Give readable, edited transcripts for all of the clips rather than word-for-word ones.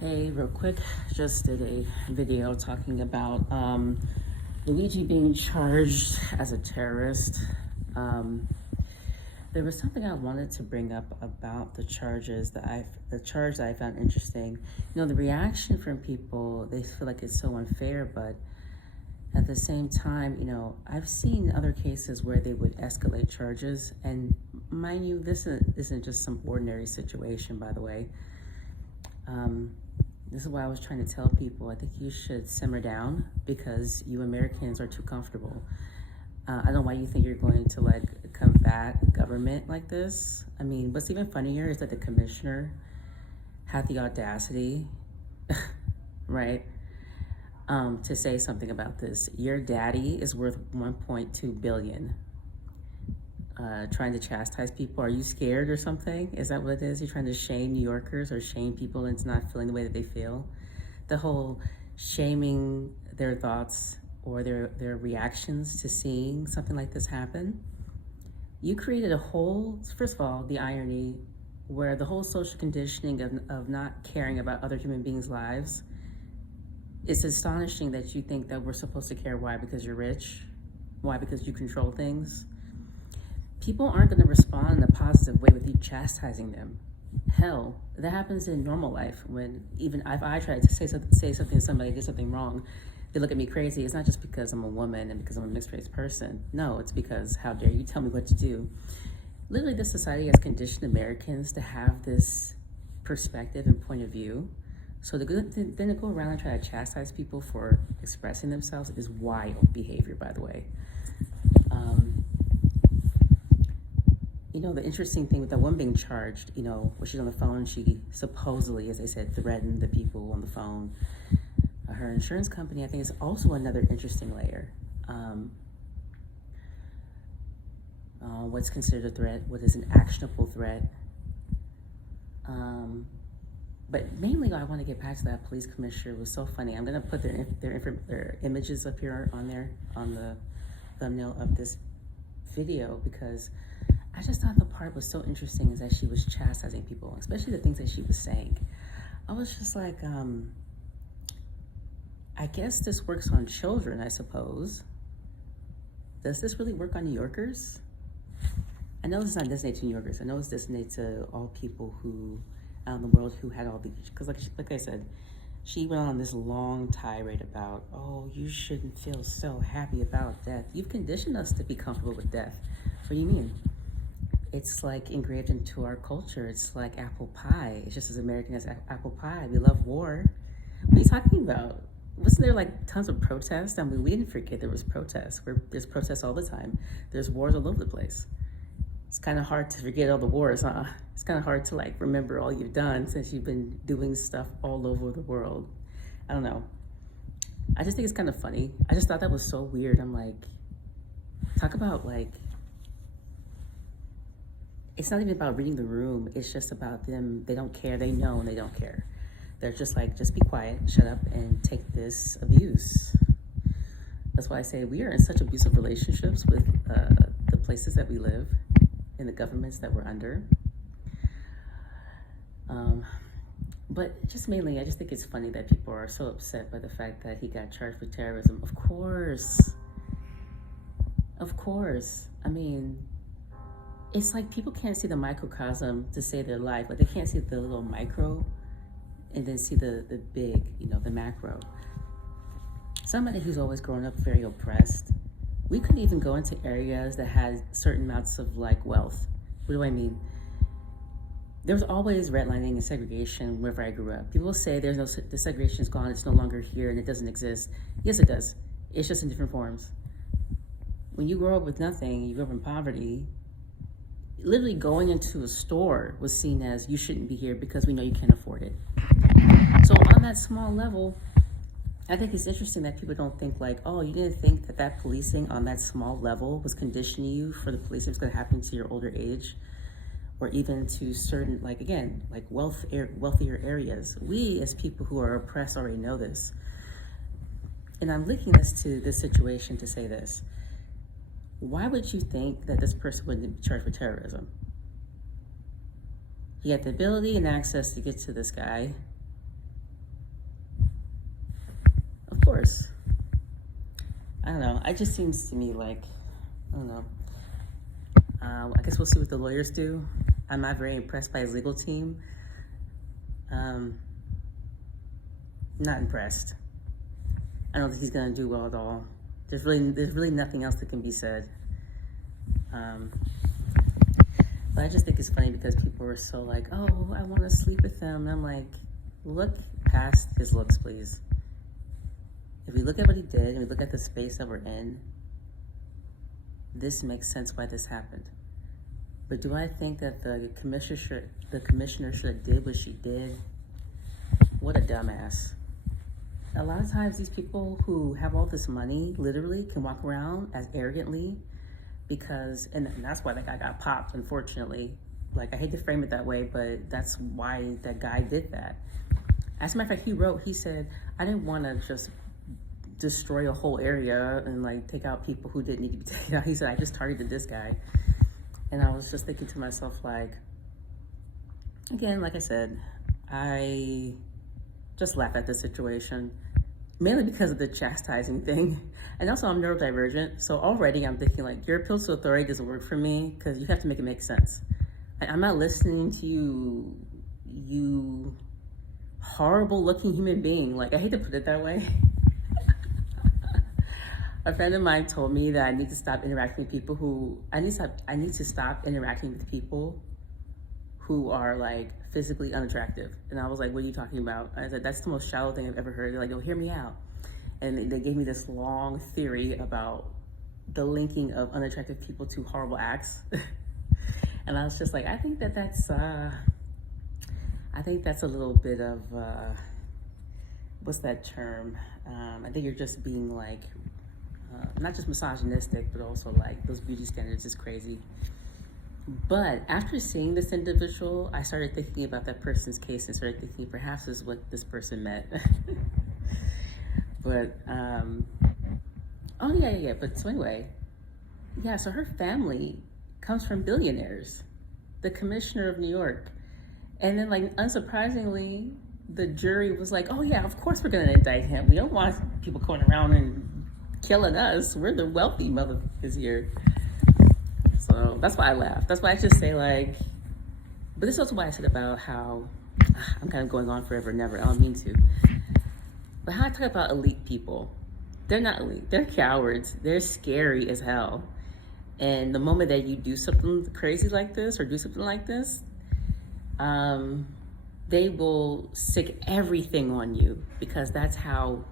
Hey, real quick, just did a video talking about Luigi being charged as a terrorist. Um, there was something I wanted to bring up about the charge that I found interesting. You know, the reaction from people, they feel like it's so unfair, but at the same time, you know, I've seen other cases where they would escalate charges, and mind you, this isn't just some ordinary situation, by the way. This is why I was trying to tell people, I think you should simmer down because you Americans are too comfortable. I don't know why you think you're going to combat government like this. I mean, what's even funnier is that the commissioner had the audacity, right, to say something about this. Your daddy is worth 1.2 billion. Trying to chastise people. Are you scared or something? Is that what it is? You're trying to shame New Yorkers or shame people into not feeling the way that they feel? The whole shaming their thoughts or their reactions to seeing something like this happen. You created a whole, first of all, the irony where the whole social conditioning of not caring about other human beings' lives. It's astonishing that you think that we're supposed to care. Why? Because you're rich? Why? Because you control things? People aren't going to respond in a positive way with you chastising them. Hell, that happens in normal life. When even if I try to say something to somebody, did something wrong, they look at me crazy. It's not just because I'm a woman and because I'm a mixed race person. No, it's because how dare you tell me what to do. Literally, this society has conditioned Americans to have this perspective and point of view. So then to go around and try to chastise people for expressing themselves is wild behavior, by the way. You know, the interesting thing with that woman being charged, you know, when she's on the phone, she supposedly, as they said, threatened the people on the phone. Her insurance company, I think, is also another interesting layer. What's considered a threat? What is an actionable threat? But mainly, I want to get back to that police commissioner. It was so funny. I'm going to put their images up here on the thumbnail of this video because I just thought the part was so interesting is that she was chastising people, especially the things that she was saying. I was just like, I guess this works on children, I suppose. Does this really work on New Yorkers? I know this is not designated to New Yorkers. I know it's designated to all people who out in the world who had all the, because like I said, she went on this long tirade about, oh, you shouldn't feel so happy about death. You've conditioned us to be comfortable with death. What do you mean? It's like engraved into our culture. It's like apple pie. It's just as American as apple pie. We love war. What are you talking about? Wasn't there like tons of protests? I mean, we didn't forget there was protests. There's protests all the time. There's wars all over the place. It's kind of hard to forget all the wars, huh? It's kind of hard to like remember all you've done since you've been doing stuff all over the world. I don't know. I just think it's kind of funny. I just thought that was so weird. I'm like, talk about like, it's not even about reading the room. It's just about them. They don't care. They know and they don't care. They're just like, just be quiet, shut up, and take this abuse. That's why I say we are in such abusive relationships with the places that we live and the governments that we're under. But just mainly, I just think it's funny that people are so upset by the fact that he got charged with terrorism. Of course. I mean, it's like people can't see the microcosm to save their life. Like they can't see the little micro and then see the big, you know, the macro. Somebody who's always grown up very oppressed, we couldn't even go into areas that had certain amounts of like wealth. What do I mean? There was always redlining and segregation wherever I grew up. People say the segregation is gone, it's no longer here and it doesn't exist. Yes, it does. It's just in different forms. When you grow up with nothing, you grow up in poverty, literally going into a store was seen as you shouldn't be here because we know you can't afford it. So on that small level, I think it's interesting that people don't think like, oh, you didn't think that policing on that small level was conditioning you for the policing that's going to happen to your older age or even to certain, like again, like wealthier areas. We as people who are oppressed already know this. And I'm linking this to this situation to say this. Why would you think that this person wouldn't be charged with terrorism? He had the ability and access to get to this guy. course. I don't know. It just seems to me like, I don't know. I guess we'll see what the lawyers do. I'm not very impressed by his legal team. Not impressed. I don't think he's gonna do well at all. There's really nothing else that can be said. But I just think it's funny because people are so like, oh, I want to sleep with him. And I'm like, look past his looks, please. If we look at what he did and we look at the space that we're in, this makes sense why this happened. But do I think that the commissioner should have did what she did? What a dumbass. A lot of times these people who have all this money literally can walk around as arrogantly because, and that's why that guy got popped, unfortunately. Like, I hate to frame it that way, but that's why that guy did that. As a matter of fact, he said, I didn't want to just destroy a whole area and like take out people who didn't need to be taken out. He said, I just targeted this guy. And I was just thinking to myself, like, again, like I said, I just laugh at the situation, mainly because of the chastising thing. And also I'm neurodivergent, so already I'm thinking like, your appeal to authority doesn't work for me because you have to make it make sense. I'm not listening to you horrible looking human being. Like, I hate to put it that way. A friend of mine told me that I need to stop interacting with people who, I need to stop interacting with people who are like physically unattractive. And I was like, what are you talking about? I said, that's the most shallow thing I've ever heard. They're like, oh, hear me out. And they gave me this long theory about the linking of unattractive people to horrible acts. And I was just like, I think that's a little bit of, what's that term? I think you're just being like, not just misogynistic, but also like those beauty standards is crazy. But after seeing this individual, I started thinking about that person's case and started thinking perhaps this is what this person meant. But, but so anyway, yeah, so her family comes from billionaires, the commissioner of New York. And then like, unsurprisingly, the jury was like, oh yeah, of course we're gonna indict him. We don't want people going around and killing us. We're the wealthy motherfuckers here. So that's why I laugh. That's why I just say like, but this is also why I said about how I'm kind of going on forever and ever. I don't mean to. But how I talk about elite people, they're not elite. They're cowards. They're scary as hell. And the moment that you do something crazy like this or do something like this, they will sick everything on you because that's how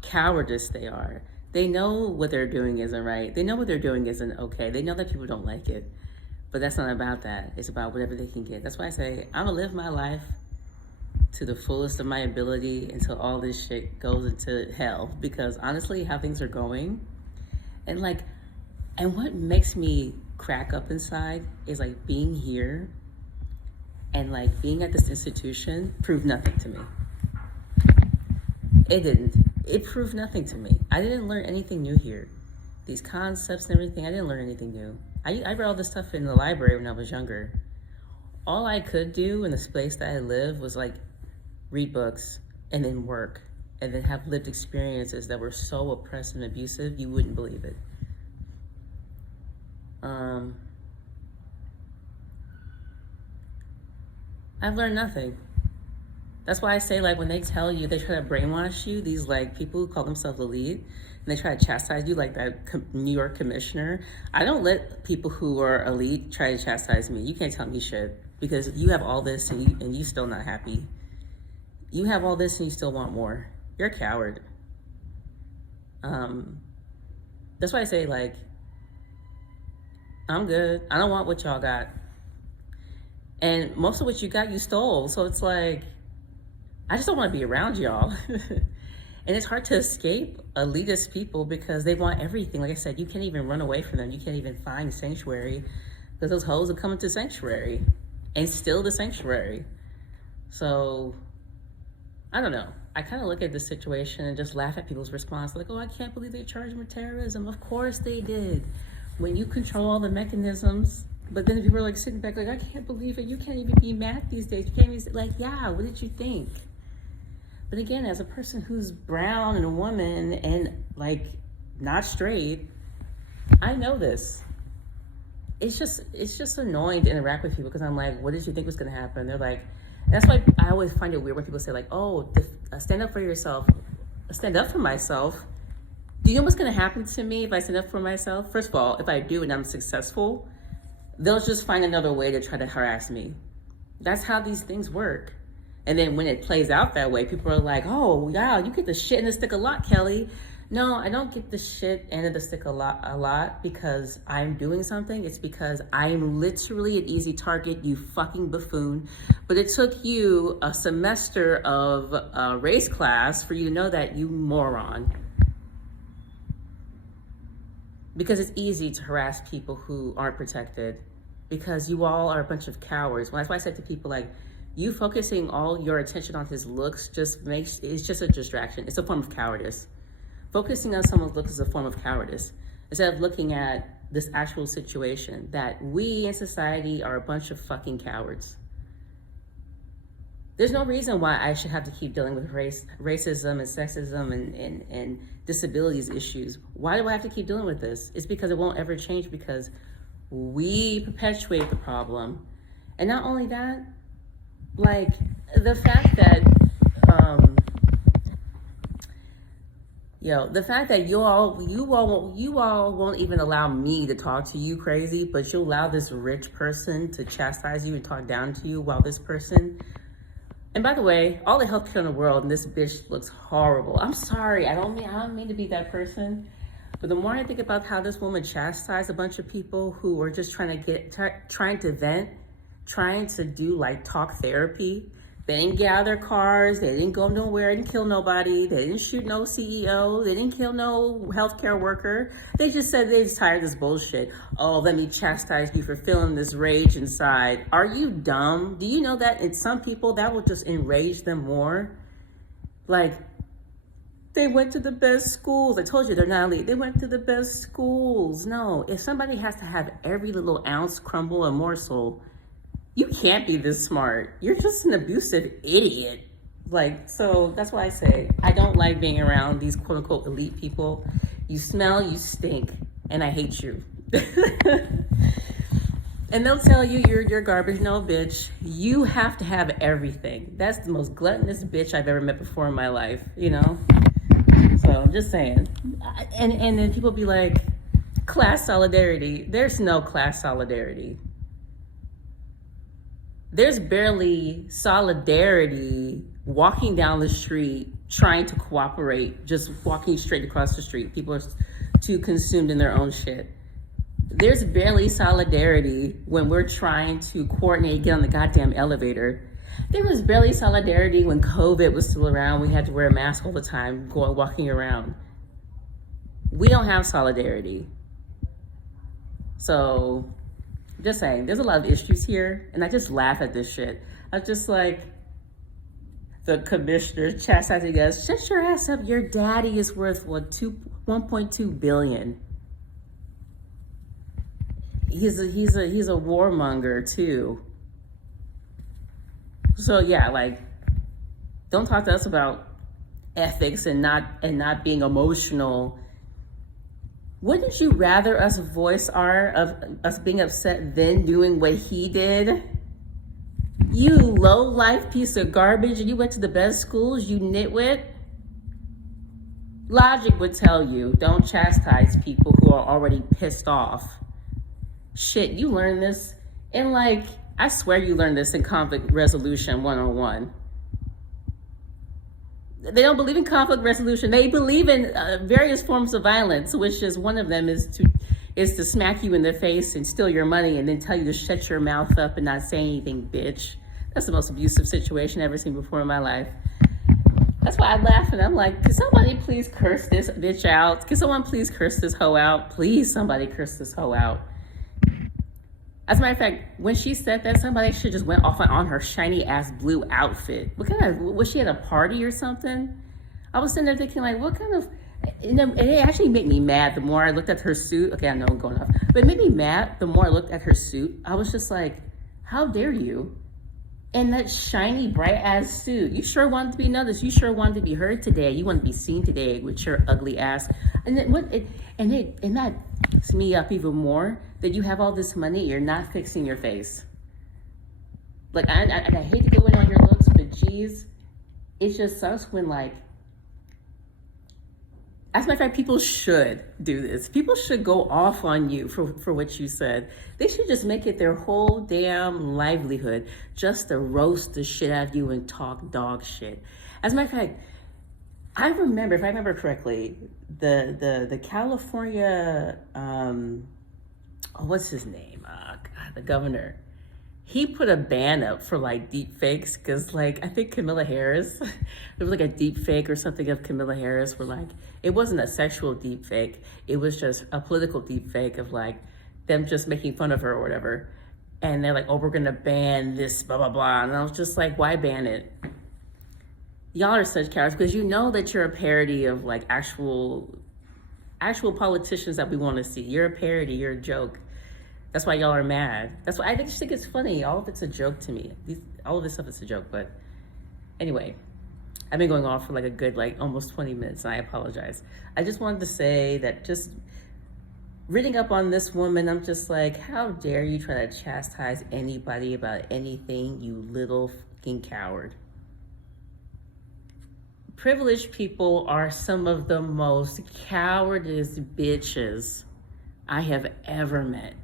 cowardice they are. They know what they're doing isn't right. They know what they're doing isn't okay. They know that people don't like it. But that's not about that. It's about whatever they can get. That's why I say I'm gonna live my life to the fullest of my ability until all this shit goes into hell. Because honestly, how things are going, and what makes me crack up inside is like being here and like being at this institution proved nothing to me. It didn't. It proved nothing to me. I didn't learn anything new here. These concepts and everything, I didn't learn anything new. I read all this stuff in the library when I was younger. All I could do in the space that I live was like read books and then work and then have lived experiences that were so oppressive and abusive, you wouldn't believe it. I've learned nothing. That's why I say, like, when they tell you, they try to brainwash you, these, like, people who call themselves elite, and they try to chastise you, like that New York commissioner. I don't let people who are elite try to chastise me. You can't tell me shit, because you have all this and you still not happy. You have all this and you still want more. You're a coward. That's why I say, like, I'm good. I don't want what y'all got. And most of what you got, you stole. So it's like, I just don't want to be around y'all. And it's hard to escape elitist people because they want everything. Like I said, you can't even run away from them. You can't even find sanctuary because those hoes are coming to sanctuary and steal the sanctuary. So, I don't know. I kind of look at the situation and just laugh at people's response. Like, oh, I can't believe they charged him with terrorism. Of course they did. When you control all the mechanisms, but then people are like sitting back like, I can't believe it. You can't even be mad these days. You can't even, like, yeah, what did you think? But again, as a person who's brown and a woman and like not straight, I know this. It's just annoying to interact with people because I'm like, what did you think was going to happen? They're like, that's why I always find it weird when people say like, oh, stand up for yourself. Stand up for myself. Do you know what's going to happen to me if I stand up for myself? First of all, if I do and I'm successful, they'll just find another way to try to harass me. That's how these things work. And then when it plays out that way, people are like, oh, wow, you get the shit in the stick a lot, Kelly. No, I don't get the shit end of the stick a lot because I'm doing something. It's because I'm literally an easy target, you fucking buffoon. But it took you a semester of race class for you to know that, you moron. Because it's easy to harass people who aren't protected. Because you all are a bunch of cowards. Well, that's why I said to people like, you focusing all your attention on his looks it's just a distraction. It's a form of cowardice. Focusing on someone's looks is a form of cowardice. Instead of looking at this actual situation that we in society are a bunch of fucking cowards. There's no reason why I should have to keep dealing with racism and sexism and disabilities issues. Why do I have to keep dealing with this? It's because it won't ever change because we perpetuate the problem. And not only that, like the fact that the fact that you all won't even allow me to talk to you crazy, but you'll allow this rich person to chastise you and talk down to you while this person. And by the way, all the healthcare in the world, and this bitch looks horrible. I'm sorry, I don't mean to be that person. But the more I think about how this woman chastised a bunch of people who were just trying to vent, trying to do like talk therapy. They didn't get out of their cars. They didn't go nowhere. They didn't kill nobody. They didn't shoot no CEO. They didn't kill no healthcare worker. They just said they just tired of this bullshit. Oh, let me chastise you for feeling this rage inside. Are you dumb? Do you know that in some people that will just enrage them more? Like, they went to the best schools. I told you they're not elite. They went to the best schools. No, if somebody has to have every little ounce, crumble, and morsel, you can't be this smart. You're just an abusive idiot. Like, so that's why I say I don't like being around these quote unquote elite people. You smell, you stink, and I hate you. And they'll tell you you're garbage. No, bitch. You have to have everything. That's the most gluttonous bitch I've ever met before in my life, you know? So I'm just saying. And then people be like, class solidarity. There's no class solidarity. There's barely solidarity walking down the street, trying to cooperate, just walking straight across the street. People are too consumed in their own shit. There's barely solidarity when we're trying to coordinate, get on the goddamn elevator. There was barely solidarity when COVID was still around. We had to wear a mask all the time, walking around. We don't have solidarity. So, just saying, there's a lot of issues here, and I just laugh at this shit. I just like the commissioner chastising us. Shut your ass up. Your daddy is worth what, 1.2 billion. He's a warmonger too. So yeah, like, don't talk to us about ethics and not being emotional. Wouldn't you rather us voice of us being upset than doing what he did? You low life piece of garbage, and you went to the best schools, you nitwit. Logic would tell you, don't chastise people who are already pissed off. Shit, you learned this in like, I swear you learned this in conflict resolution 101. They don't believe in conflict resolution. They believe in various forms of violence, which is one of them is to smack you in the face and steal your money and then tell you to shut your mouth up and not say anything, bitch. That's the most abusive situation I've ever seen before in my life. That's why I laugh and I'm like, can somebody please curse this bitch out? Can someone please curse this hoe out? Please, somebody curse this hoe out. As a matter of fact, when she said that, somebody should just went off on her shiny ass blue outfit. What kind of, was she at a party or something? I was sitting there thinking like, what kind of, and it actually made me mad the more I looked at her suit. Okay, I know I'm going off, but it made me mad the more I looked at her suit. I was just like, how dare you? in that shiny, bright ass suit. You sure wanted to be noticed. You sure wanted to be heard today. You want to be seen today with your ugly ass. And then and that to me up even more that you have all this money, you're not fixing your face. Like I hate to go in on your looks, but geez, it just sucks when like. As a matter of fact, people should do this. People should go off on you for what you said. They should just make it their whole damn livelihood just to roast the shit out of you and talk dog shit. As a matter of fact, I remember, if I remember correctly, the California, what's his name? God, the governor. He put a ban up for like deep fakes because like I think Camilla Harris, there was like a deep fake or something of Camilla Harris where like it wasn't a sexual deep fake, it was just a political deep fake of like them just making fun of her or whatever. And they're like, oh, we're gonna ban this, blah, blah, blah. And I was just like, why ban it? Y'all are such cowards because you know that you're a parody of like actual politicians that we want to see. You're a parody, you're a joke. That's why y'all are mad. That's why I just think it's funny. All of it's a joke to me. All of this stuff is a joke. But anyway, I've been going on for like a good like almost 20 minutes. And I apologize. I just wanted to say that just reading up on this woman, I'm just like, how dare you try to chastise anybody about anything, you little fucking coward. Privileged people are some of the most cowardice bitches I have ever met.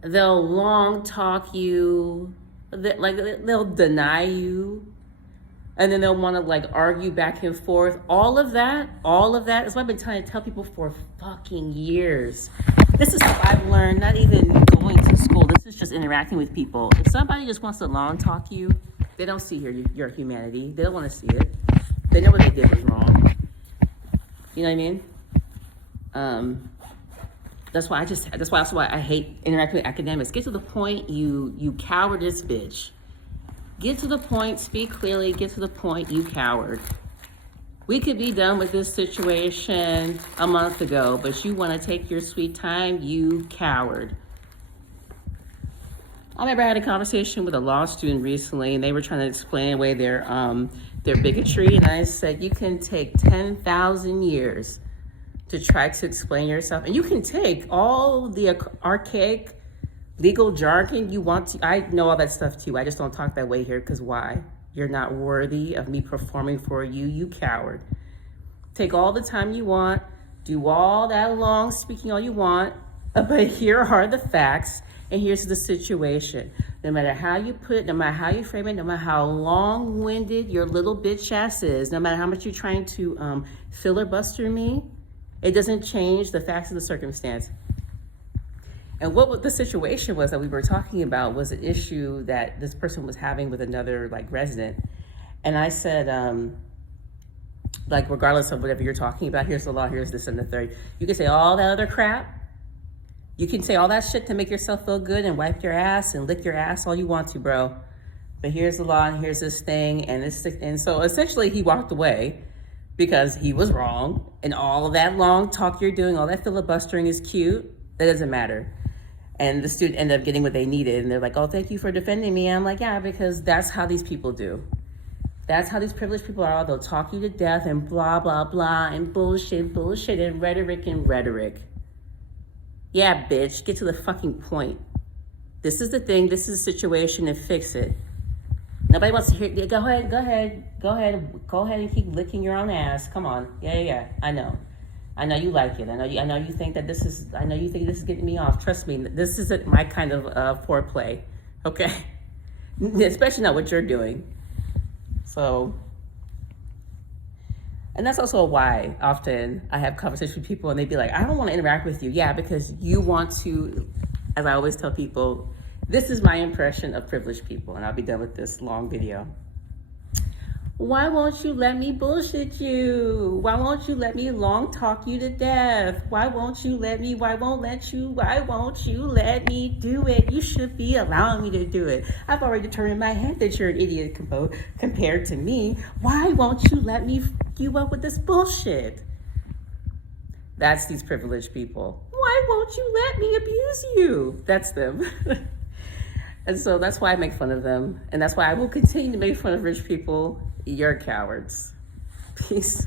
They'll long talk you, they'll deny you, and then they'll want to like argue back and forth. All of that is what I've been trying to tell people for fucking years. This is what I've learned, not even going to school. This is just interacting with people. If somebody just wants to long talk you, they don't see your humanity. They don't want to see it. They know what they did was wrong. You know what I mean? That's why I hate interacting with academics. Get to the point, you cowardice bitch. Get to the point, speak clearly, get to the point, you coward. We could be done with this situation a month ago, but you want to take your sweet time, you coward. I remember I had a conversation with a law student recently, and they were trying to explain away their bigotry, and I said, you can take 10,000 years to try to explain yourself. And you can take all the archaic legal jargon you want to. I know all that stuff too. I just don't talk that way here because why? You're not worthy of me performing for you, you coward. Take all the time you want, do all that long speaking all you want, but here are the facts and here's the situation. No matter how you put it, no matter how you frame it, no matter how long-winded your little bitch ass is, no matter how much you're trying to filibuster me, it doesn't change the facts of the circumstance. And what the situation was that we were talking about was an issue that this person was having with another like resident. And I said, like, regardless of whatever you're talking about, here's the law, here's this and the third. You can say all that other crap. You can say all that shit to make yourself feel good and wipe your ass and lick your ass all you want to, bro. But here's the law and here's this thing and so essentially he walked away because he was wrong, and all of that long talk you're doing, all that filibustering is cute. That doesn't matter. And the student ended up getting what they needed, and they're like, oh, thank you for defending me. I'm like, yeah, because that's how these people do. That's how these privileged people are. They'll talk you to death and blah, blah, blah, and bullshit, and rhetoric. Yeah, bitch, get to the fucking point. This is the thing, this is the situation, and fix it. Nobody wants to hear. Go ahead and keep licking your own ass. Come on. Yeah. I know you like it. I know you think that this is getting me off. Trust me, this isn't my kind of foreplay. Okay? Especially not what you're doing. So, and that's also why often I have conversations with people and they'd be like, I don't want to interact with you. Yeah, because you want to, as I always tell people, this is my impression of privileged people, and I'll be done with this long video. Why won't you let me bullshit you? Why won't you let me long talk you to death? Why won't you let me do it? You should be allowing me to do it. I've already determined in my head that you're an idiot compared to me. Why won't you let me f you up with this bullshit? That's these privileged people. Why won't you let me abuse you? That's them. And so that's why I make fun of them. And that's why I will continue to make fun of rich people. You're cowards. Peace.